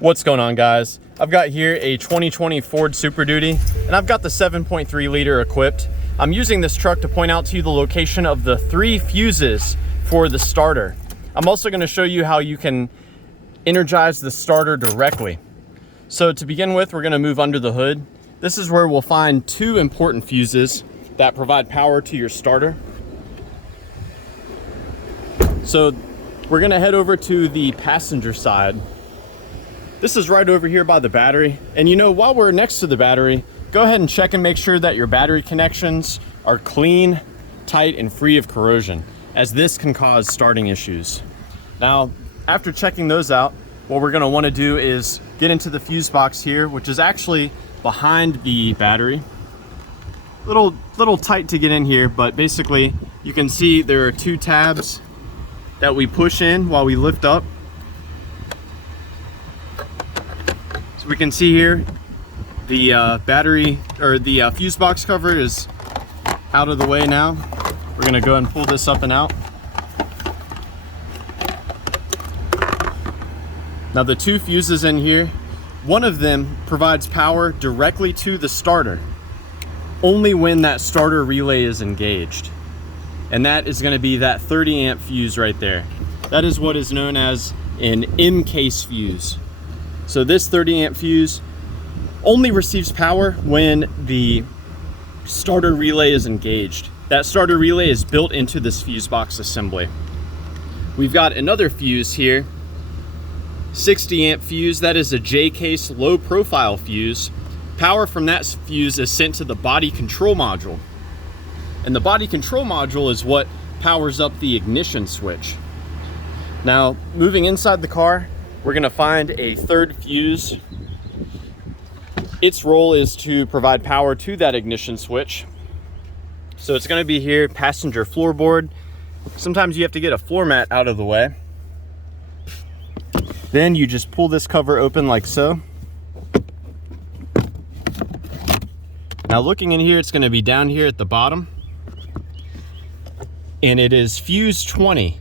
What's going on, guys? I've got here a 2020 Ford Superduty, and I've got the 7.3 liter equipped. I'm using this truck to point out to you the location of the 3 fuses for the starter. I'm also going to show you how you can energize the starter directly. So to begin with, we're going to move under the hood. This is where we'll find 2 important fuses that provide power to your starter. So we're going to head over to the passenger side. This is right over here by the battery. And you know, while we're next to the battery, go ahead and check and make sure that your battery connections are clean, tight, and free of corrosion, as this can cause starting issues. Now, after checking those out, what we're gonna wanna do is get into the fuse box here, which is actually behind the battery. Little tight to get in here, but basically you can see there are 2 tabs that we push in while we lift up. So we can see here the battery, or the fuse box cover is out of the way now. We're gonna go ahead and pull this up and out. Now the 2 fuses in here, one of them provides power directly to the starter, only when that starter relay is engaged. And that is gonna be that 30 amp fuse right there. That is what is known as an M-case fuse. So this 30 amp fuse only receives power when the starter relay is engaged. That starter relay is built into this fuse box assembly. We've got another fuse here, 60 amp fuse. That is a J-case low profile fuse. Power from that fuse is sent to the body control module. And the body control module is what powers up the ignition switch. Now, moving inside the car, we're gonna find a 3rd fuse. Its role is to provide power to that ignition switch. So it's gonna be here, passenger floorboard. Sometimes you have to get a floor mat out of the way. Then you just pull this cover open like so. Now looking in here, it's gonna be down here at the bottom. And it is fuse 20,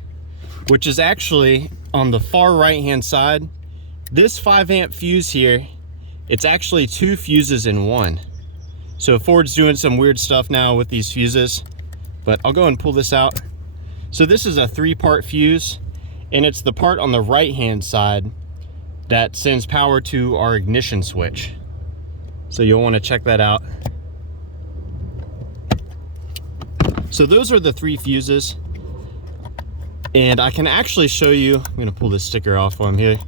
which is actually on the far right hand side. This 5 amp fuse here, it's actually 2 fuses in one. So Ford's doing some weird stuff now with these fuses, but I'll go and pull this out. So this is a 3-part fuse, and it's the part on the right hand side that sends power to our ignition switch. So you'll want to check that out. So those are the 3 fuses. And I can actually show you, I'm gonna pull this sticker off while I'm here.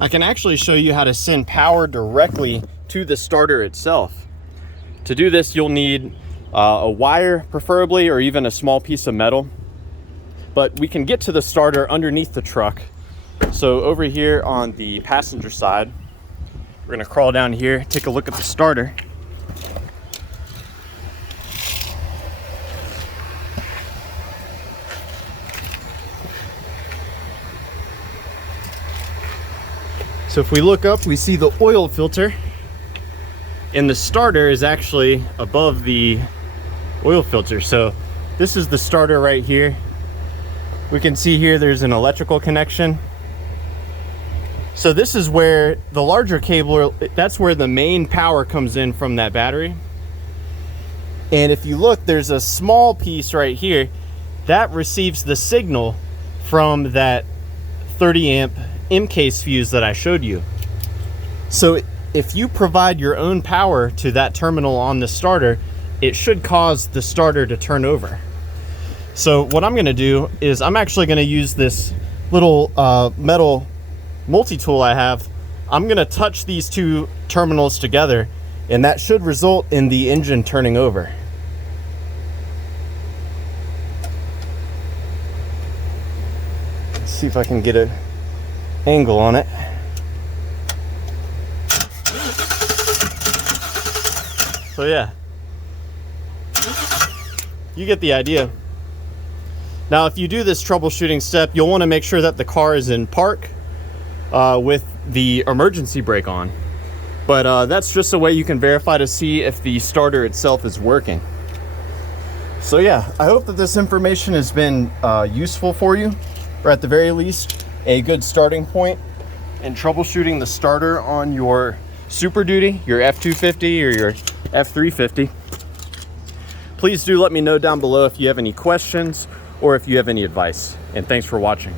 I can actually show you how to send power directly to the starter itself. To do this, you'll need a wire preferably, or even a small piece of metal. But we can get to the starter underneath the truck. So over here on the passenger side, we're gonna crawl down here, take a look at the starter. So if we look up, we see the oil filter, and the starter is actually above the oil filter. So this is the starter right here. We can see here there's an electrical connection. So this is where the larger cable, that's where the main power comes in from that battery. And if you look, there's a small piece right here that receives the signal from that 30 amp M-case fuse that I showed you. So if you provide your own power to that terminal on the starter, it should cause the starter to turn over. So what I'm gonna do is I'm actually gonna use this little metal multi-tool I have. I'm gonna touch these 2 terminals together, and that should result in the engine turning over. Let's see if I can get an angle on it. So yeah, you get the idea. Now if you do this troubleshooting step, you'll want to make sure that the car is in park with the emergency brake on. But that's just a way you can verify to see if the starter itself is working. So yeah, I hope that this information has been useful for you, or at the very least, a good starting point. in troubleshooting the starter on your Superduty, your F250 or your F350. Please do let me know down below if you have any questions or if you have any advice. And thanks for watching.